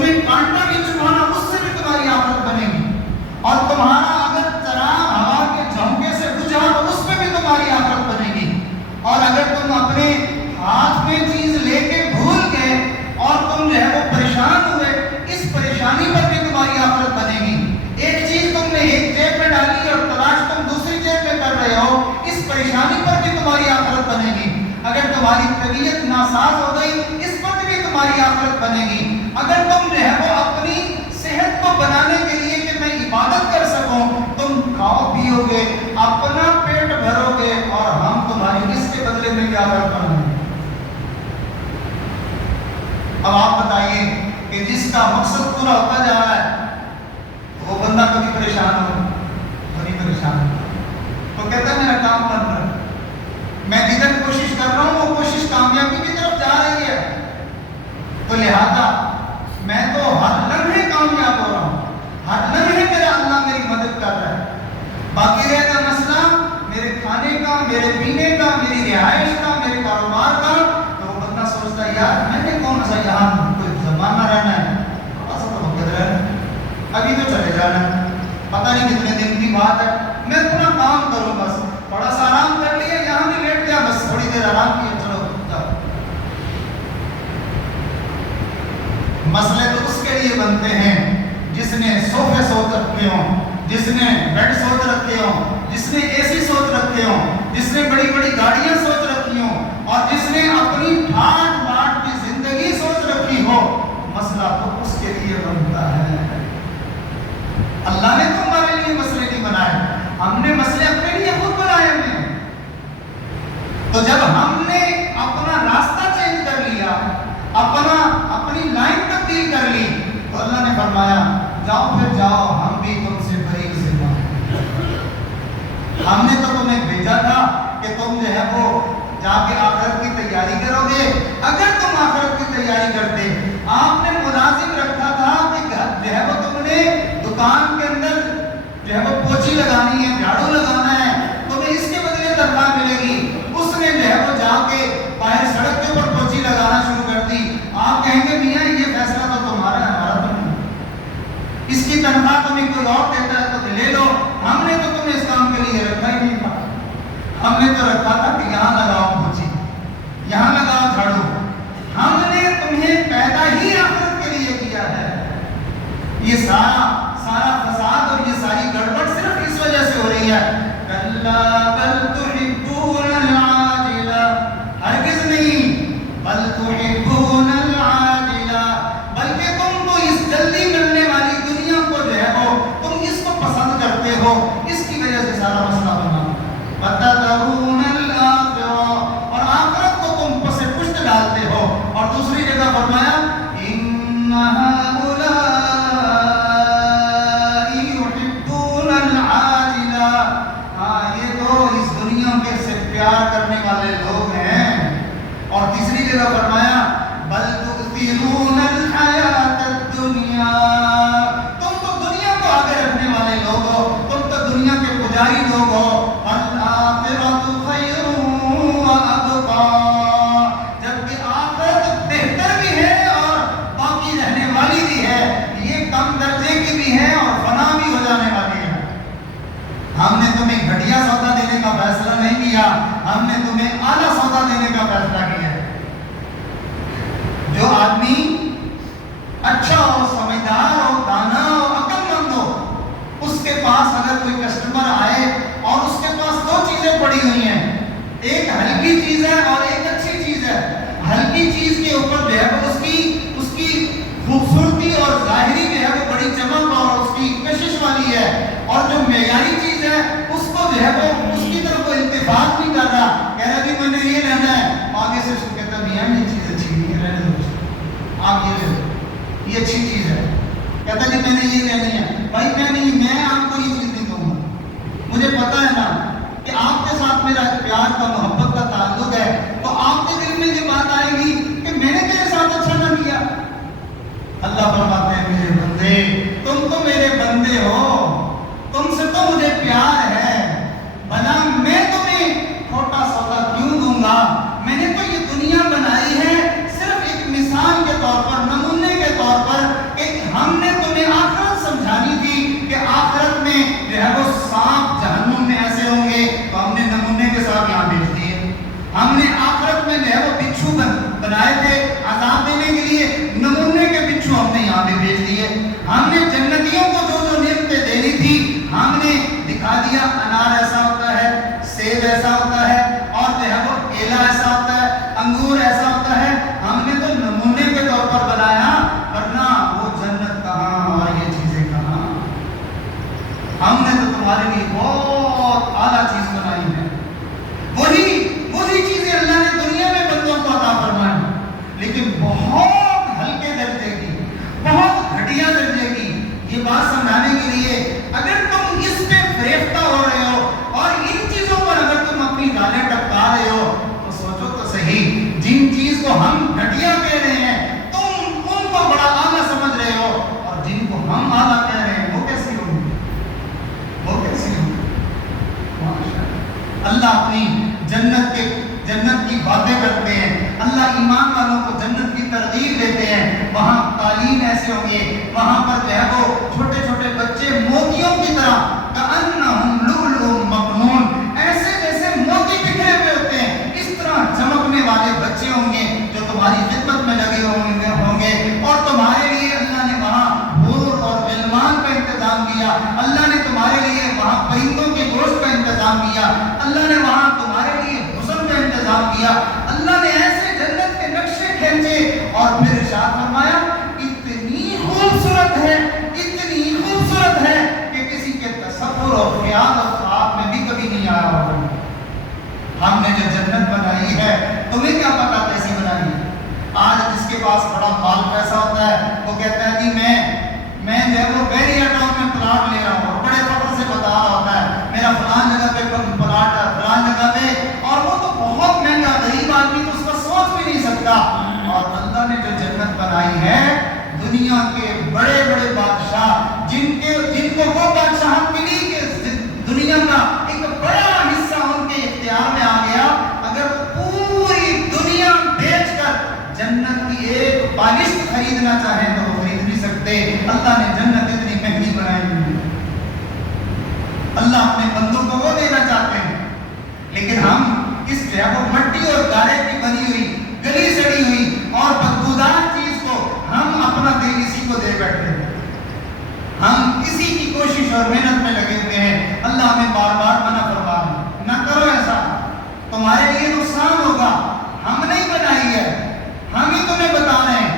تمہیں کانٹا بھی چبھانا اس سے بھی تمہاری آخرت بنے گی، اور تمہارا اگر چراغ ہوا کے جھونکے سے بجھا تو اس پہ بھی تمہاری آخرت بنے گی، اور اگر تم اپنے ہاتھ میں چیز لے کے بھول گئے اور تم جو ہے وہ پریشان ہوئے، اس پریشانی پر بھی تمہاری آخرت بنے گی۔ ایک چیز تم نے ایک جیب میں ڈالی اور تلاش تم دوسری جیب میں کر رہے ہو، اس پریشانی پر بھی تمہاری آخرت بنے گی۔ اگر تمہاری طبیعت ناساز ہو گئی، اس پر بھی تمہاری آخرت بنے گی۔ اگر تم جو ہے وہ اپنی صحت کو بنانے کے لیے کہ میں عبادت کر سکوں، تم کھاؤ پیو گے، اپنا پیٹ بھرو گے، اور ہم تمہاری اس کے بدلے میں کیا کریں گے؟ اب آپ بتائیے کہ جس کا مقصد پورا ہوتا جا رہا ہے وہ بندہ کبھی پریشان ہو تو نہیں پریشان تو کہتا ہے میرا کام بن رہا ہے، میں جدھر کوشش کر رہا ہوں وہ کوشش کامیابی کی طرف جا رہی ہے، تو لہذا میں تو ہر لمحے کامیاب ہو رہا ہوں، ہر لمحے میرا اللہ میری مدد کر رہا ہے۔ باقی رہتا مسئلہ میرے کھانے کا، میرے پینے کا، میری رہائش کا، میرے کاروبار کا، تو وہ بندہ سوچتا ہے یار میں نے کون سا یہاں کوئی زمانہ رہنا ہے، تھوڑا سا تو وقت رہنا ہے، ابھی تو چلے جانا ہے، پتہ نہیں کتنے دن کی بات ہے، میں اپنا کام کروں، بس تھوڑا سا آرام کر لیا، یہاں بھی لیٹ گیا، بس تھوڑی دیر آرام کیا، چلو جاؤ۔ مسئلے تو اس کے لیے بنتے ہیں جس نے صوفے سوچ رکھے ہوں، جس نے بیڈ سوچ رکھے ہوں، جس نے اے سی سوچ رکھے ہوں، جس نے بڑی بڑی گاڑیاں سوچ رکھی ہوں، اور جس نے اپنی ٹھاٹ باٹ کی زندگی سوچ رکھی ہو۔ مسئلہ تو اس کے لیے بنتا ہے۔ اللہ نے تو ہمارے لیے مسئلے نہیں بنائے، ہم نے مسئلے اپنے لیے خود بنائے ہیں۔ تو جب ہم نے اپنا راستہ چینج کر لیا، اپنی لائن تبدیل کر لی، تو اللہ نے فرمایا جاؤ پھر جاؤ، ہم بھی تم سے بری ذمہ ہیں۔ ہم نے تو تمہیں بھیجا تھا کہ تم جو ہے وہ جا کے آخرت کی تیاری کرو گے۔ اگر تم آخرت کی تیاری کرتے، آپ نے ملازم رکھا تھا کہ جو ہے وہ تم نے دکان کے اندر جو ہے وہ پوچھی لگانی ہے، جھاڑو لگانا ہے، تمہیں اس کے بدلے تنخواہ ملے گی۔ اس نے جو ہے وہ جا کے باہر سڑک کے اوپر پوچھی لگانا شروع کر دی۔ آپ کہیں گے میاں یہ فیصلہ تو تمہارا ہے، ہمارا تو نہیں، اس کی تنخواہ تمہیں کوئی اور دیتا ہے تو لے لو، ہم نے تو تمہیں اس کام کے لیے رکھا ہی نہیں تھا، ہم نے تو رکھا تھا کہ یہاں لگاؤ پوچھی، یہاں لگاؤ جھاڑو، ہم نے تمہیں پیدا ہی آخرت کے لیے کیا ہے۔ یہ سارا فساد اور یہ ساری گڑبڑ صرف اس وجہ سے ہو رہی ہے۔ کلا بل تحبون العاجلہ، ہرگز نہیں، بل تحبون العاجلہ، بلکہ تم تو اس جلدی ملنے والی دنیا کو جو ہے وہ تم اس کو پسند کرتے ہو، اس کی وجہ سے سارا مسئلہ بنا۔ وتذرون الآخرہ، اور آخرت کو تم پس پشت ڈالتے ہو۔ اور دوسری جگہ فرمایا ان ہؤلاء یحبون العاجلہ، ہاں یہ تو اس دنیا کے سے پیار کرنے والے لوگ ہیں۔ اور تیسری جگہ فرمایا بل تؤثرون الحیاۃ الدنیا، تم تو دنیا کو آگے رکھنے والے لوگ ہو، تم تو دنیا کے پجاری لوگ ہو۔ والآخرۃ خیر وابقیٰ، جبکہ آخرت بہتر بھی ہے اور باقی رہنے والی بھی ہے، یہ کم درجے کی بھی ہے اور فنا بھی ہو جانے والی ہے۔ ہم نے تمہیں گھٹیا سودا دینے کا فیصلہ نہیں کیا، ہم نے تمہیں اعلیٰ سودا دینے کا فیصلہ کیا ہے۔ جو آدمی اچھا ہو، سمجھدار ہو، دانا ہو، عقل مند ہو، اس کے پاس اگر کوئی کسٹمر آئے اور اس کے پاس دو چیزیں پڑی ہوئی ہیں، ایک ہلکی چیز ہے اور ایک اچھی چیز ہے، ہلکی چیز کے اوپر جو ہے وہ اس کی خوبصورتی اور ظاہری جو ہے وہ بڑی چمک اور اس کی کشش والی ہے، اور جو معیاری چیز ہے اس کو جو ہے وہ اس کی طرف وہ التفات نہیں کر رہا، کہہ رہا کہ میں نے یہ لینا ہے، آگے سے اس کو کہتا میاں یہ چیز اچھی نہیں ہے، رہنے دو، آپ یہ لے لو، یہ اچھی چیز ہے، کہتا جی میں نے یہ لینی ہے، بھائی میں آپ کو یہ چیز نہیں دوں گا، مجھے پتا ہے نا کہ آپ کے ساتھ میرا پیار کا، محبت کا تعلق ہے، تو آپ کے دل میں یہ بات آئے گی کہ میں نے تیرے ساتھ اچھا نہ کیا۔ اللہ فرماتے ہیں میرے بندے، تم تو میرے بندے ہو، تم سے تو مجھے پیار ہے، بنا میں تمہیں چھوٹا سودا کیوں دوں گا؟ میں نے تو یہ دنیا بنائی ہے صرف ایک مثال کے طور پر، نمونے کے طور پر، گے. وہاں پر جو ہے وہ چھوٹے چھوٹے بچے موتیوں کی طرح کأنہم لؤلؤ مکنون، ایسے جیسے موتی بکھرے ہوئے ہوتے ہیں اس طرح چمکنے والے بچے ہوں گے جو تمہاری خدمت میں لگے ہوں گے. اور تمہارے لیے اللہ نے وہاں حور اور غلمان کا انتظام کیا. اللہ نے تمہارے لیے وہاں پرندوں کے گوشت کا انتظام کیا. اللہ نے وہاں تمہارے لیے حسن کا انتظام کیا. اللہ نے ایسے جنت کے نقشے کھینچے اور پھر ارشاد فرمایا اتنی خوبصورت ہے، اتنی خوبصورت ہے کہ کسی کے تصور اور خیال اور خواب میں بھی کبھی نہیں آیا ہوگا. ہم نے جو جنت بنائی ہے تمہیں کیا پتا کیسی بنائی ہے؟ آج جس کے پاس بڑا مال پیسہ ہوتا ہے وہ کہتا ہے جی میں جو ہے وہ ویری ٹاؤن میں پلاٹ لے رہا ہوں، بڑے فخر سے بتا رہا ہوتا ہے میرا فلان جگہ پہ پلاٹ ہے فلان جگہ پہ، اور وہ تو بہت مہنگا، غریب آدمی تو اس کا سوچ بھی نہیں سکتا. اور اللہ نے جو جنت بنائی ہے دنیا کے بڑے بڑے بادشاہ جن کو وہ بادشاہت ملی کہ دنیا کا ایک بڑا حصہ ان کے اختیار میں آ گیا، اگر پوری دنیا بیچ کر جنت کی ایک بالشت خریدنا چاہیں تو وہ خرید نہیں سکتے. اللہ نے جنت اتنی مہنگی بنائی ہوئی ہے. اللہ اپنے بندوں کو وہ دینا چاہتے ہیں، لیکن ہم اس جو ہے وہ مٹی اور گارے کی بنی ہوئی گلی سڑی ہوئی اور بدبودار چیز کو ہم اپنا دل اسی کو دے بیٹھتے ہیں. ہم اسی کی کوشش اور محنت میں لگے ہوئے ہیں. اللہ ہمیں بار بار منع فرما رہا ہے نہ کرو ایسا، تمہارے لیے نقصان ہوگا. ہم نہیں بنائی ہے، ہم ہی تمہیں بتا رہے ہیں.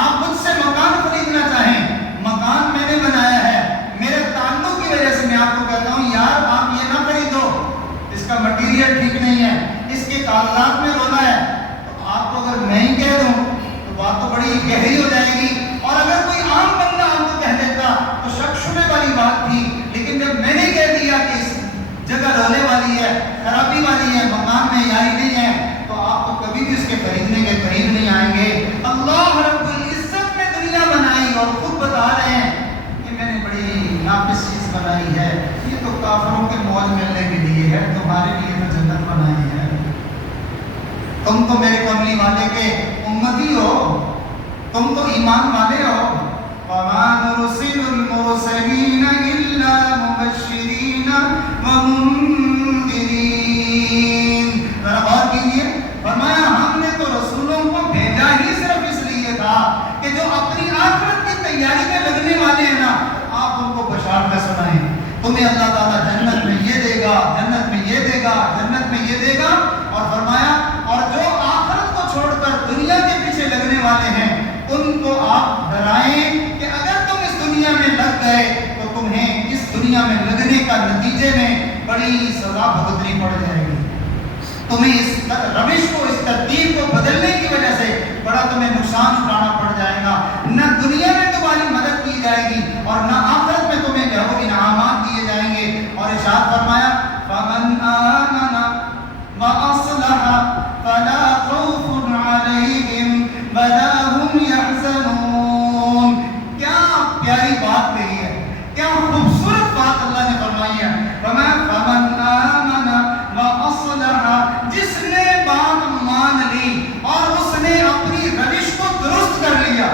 آپ مجھ سے مکان خریدنا چاہیں، مکان میں نے بنایا ہے، میرے تعلق کی وجہ سے میں آپ کو کہتا ہوں یار آپ یہ نہ خریدو، اس کا مٹیریل ٹھیک نہیں ہے، اس کے کاغذات میں رونا ہے. تو آپ کو اگر میں ہی کہہ دوں تو بات تو بڑی گہری ہو جائے گی، اور اگر کوئی عام بندہ آپ کو کہہ دیتا تو شک شبے والی بات تھی. لیکن جب میں نے کہہ دیا کہ اس جگہ رونے والی ہے، خرابی والی ہے، مکان میں یاری نہیں ہے، تو آپ کو کبھی بھی اس کے خریدنے کے قریب نہیں آئیں گے. اللہ رب العزت نے دنیا بنائی اور خود بتا رہے ہیں کہ میں نے بڑی ناقص چیز بنائی ہے، یہ تو کافروں کے موج ملنے کے لیے ہے، تمہارے لیے تو جنت بنائی ہے. تم تو میرے کملی والے کے امتی ہو، تم تو ایمان والے ہو. وَمَا نُرْسِلُ الْمُرْسَلِينَ إِلَّا مُبَشِّرِينَ وَمُنذِرِينَ. ذرا غور کیجیے، فرمایا ہم نے تو رسولوں کو بھیجا ہی صرف اس لیے تھا کہ جو اپنی آخرت کی تیاری میں لگنے والے ہیں نا آپ ان کو بشارتیں سنائیں. تمہیں اللہ تعالیٰ جنت میں یہ دے گا، جنت میں یہ دے گا، جنت میں یہ دے گا. اور فرمایا اور جو آخرت کو چھوڑ کر دنیا کے پیچھے لگنے والے ہیں ان کو آپ ڈرائیں کہ اگر تم اس دنیا میں لگ گئے تو تمہیں اس دنیا میں لگنے کا نتیجے میں بڑی سزا بھگتنی پڑ جائے گی. تمہیں اس روش کو، اس ترتیب کو بدلنے کی وجہ سے بڑا تمہیں نقصان اٹھانا پڑ جائے گا. نہ دنیا میں تمہاری مدد کی جائے گی اور نہ آخرت میں تمہیں جو ہے انعامات دیے جائیں گے. اور ارشاد فرمایا فَمَنْ آمَنَ وَأَصْلَحَ فَلَا خَوْفٌ عَلَيْهِمْ وَلَا هُمْ يَحْزَنُونَ. کیا پیاری بات کہی ہے، کیا خوبصورت بات اللہ نے فرمائی ہے. فَمَنْ آمَنَ وَأَصْلَحَ، جس نے بات مان لی اور اس نے اپنی روش کو درست کر لیا،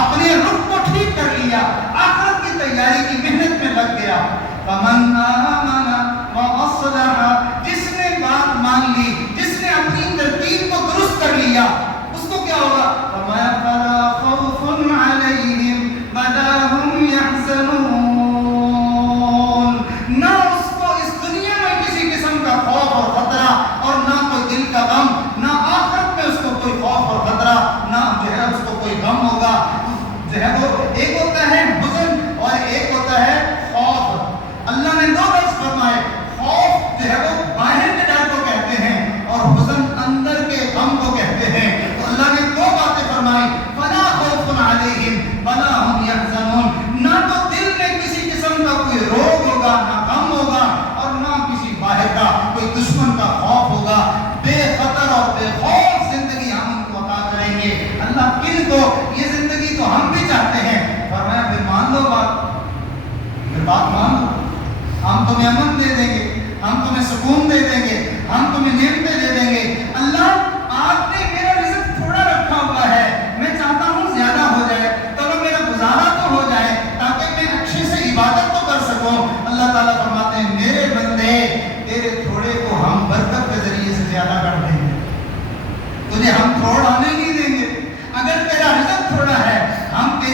اپنے رخ کو ٹھیک کر لیا، آخرت کی تیاری کی محنت میں لگ گیا. فَمَنْ آمَنَ وَأَصْلَحَ، جس نے بات مان لی، جس نے اپنی ترتیب کو درست کر لیا، اس کو کیا ہوگا؟ فرمایا فَلَا خَوْفٌ عَلَيْهِمْ وَلَا هُمْ يَحْزَنُونَ. نہ اس کو اس دنیا میں کسی قسم کا خوف اور خطرہ اور نہ کوئی دل کا غم، نہ آخرت میں اس کو کوئی خوف اور خطرہ، نہ جو ہے اس کو کوئی غم ہوگا. جو ہے وہ ایک ہوتا ہے حزن اور ایک ہوتا ہے خوف. اللہ نے دو لفظ فرمائے، خوف جو ہے وہ باہر کے ڈر کو کہتے ہیں اور حزن اندر کے غم کو کہتے ہیں. تو اللہ نے دو باتیں فرمائی، فلا خوف علیہم ولا ہم یحزنون. نہ تو دل میں کسی قسم کا کوئی روگ ہوگا، نہ غم ہوگا، اور نہ کسی باہر کا کوئی دشمن کا خوف ہوگا. بے خطر اور بے خوف زندگی ہم ان کو عطا کریں گے. اللہ کن کو یہ زندگی تو ہم بھی چاہتے ہیں. فرمایا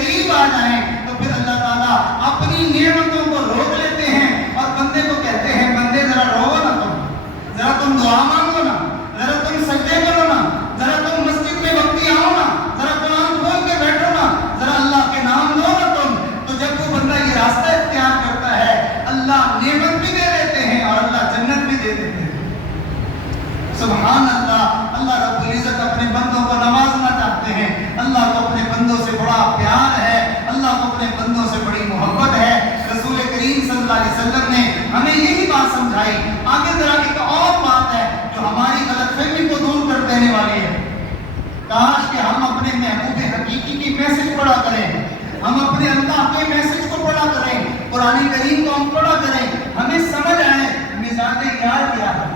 قریب آ جائیں تو پھر اللہ تعالیٰ اپنی نعمتوں کو روک لیتے ہیں اور بندے کو کہتے ہیں بندے ذرا رو نا، ذرا تم دعا مانگو نا، ذرا تم سجدے کرو نا، ذرا تم مسجد میں وقتی آؤ نا، ذرا قرآن کھول کے بیٹھو نا، ذرا اللہ کے نام لو نا تم. تو جب وہ بندہ یہ راستہ اختیار کرتا ہے اللہ نعمت بھی دے دیتے ہیں اور اللہ جنت بھی دے دیتے ہیں. سبحان اللہ. اللہ رب العزت اپنے بندوں کو نوازنا چاہتے ہیں. اللہ کو اپنے بندوں سے بڑا پیار ہے، اللہ کو اپنے بندوں سے بڑی محبت ہے. رسول کریم صلی اللہ علیہ وسلم نے ہمیں یہی بات سمجھائی. آگے ذرا ایک اور بات ہے جو ہماری غلط فہمی کو دور کر دینے والی ہے. کاش کہ ہم اپنے محبوب حقیقی کی میسج پڑھا کریں، ہم اپنے اللہ کے میسج کو پڑھا کریں، قرآن کریم کو ہم پڑھا کریں، ہمیں سمجھ آئے مزاج یار کیا ہے،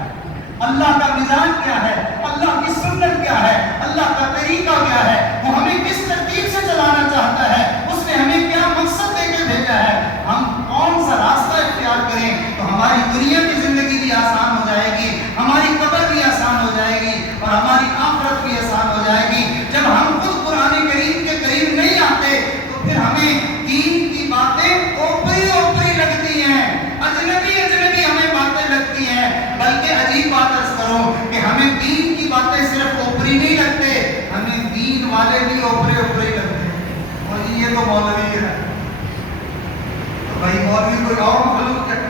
اللہ کا مزاج کیا ہے، اللہ کی سنت کیا ہے، اللہ کا طریقہ کیا ہے، وہ ہمیں کس ترتیب سے چلانا چاہتا ہے، اس نے ہمیں کیا مقصد دے کے بھیجا ہے. ہم کون سا راستہ اختیار کریں تو ہماری دنیا کی زندگی بھی آسان ہو جائے گی، ہماری قبر بھی آسان ہو جائے گی اور ہماری آخرت بھی آسان ہو جائے گی. جب ہم خود قرآن کریم کے قریب نہیں آتے تو پھر ہمیں دین کی باتیں اوپری اوپری لگتی ہیں، اجنبی اجنبی ہمیں باتیں لگتی ہیں. بلکہ عجیب بات عرض کرو کہ ہمیں دین کی باتیں صرف اوپری نہیں لگتے، ہمیں دین والے بھی اوپری اوپری لگتے ہیں. اور یہ تو مولوی ہے، تو بھائی مولوی کوئی اور مخلوق ہے،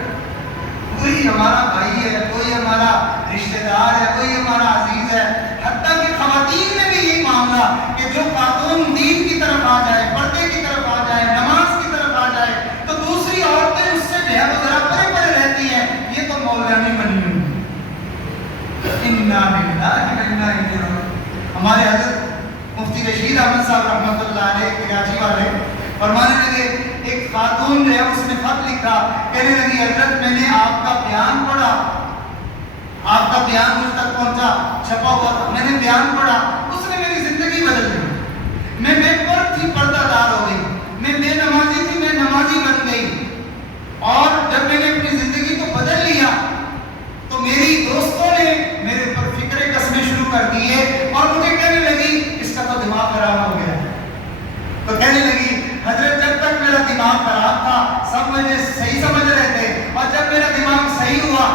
کوئی ہمارا بھائی ہے، کوئی ہمارا رشتہ دار ہے، کوئی ہمارا عزیز ہے. حتیٰ کہ خواتین میں بھی یہی معاملہ کہ جو خاتون دین کی طرف آ جائے، پردے کی طرف آ جائے، نماز کی طرف آ جائے تو دوسری عورتیں اس سے جو ہے وہ ذرا پرے پرے رہتی ہیں، یہ تو مولانی بنی ہوئی. ہمارے حضرت مفتی رشید احمد صاحب رحمۃ اللہ علیہ کراچی والے فرمانے لگے ایک خاتون ہے اس نے خط لکھا، کہنے لگی حضرت میں نے آپ کا بیان پڑھا، آپ کا بیان مجھ تک پہنچا، چھپا ہوا تھا، میں نے بیان پڑھا، اس نے میری زندگی بدل دی. میں بے پرد تھی، پردہ دار ہو گئی، میں بے نمازی تھی، میں نمازی بن گئی. اور جب میں نے اپنی زندگی کو بدل لیا تو میری دوستوں نے میرے پر فکرے کسنے شروع کر دیے اور مجھے کہنے لگی اس کا تو دماغ خراب ہو گیا. تو کہنے لگی حضرت جب تک میرا دماغ خراب تھا سب مجھے صحیح سمجھ رہے تھے اور جب میرا دماغ صحیح ہوا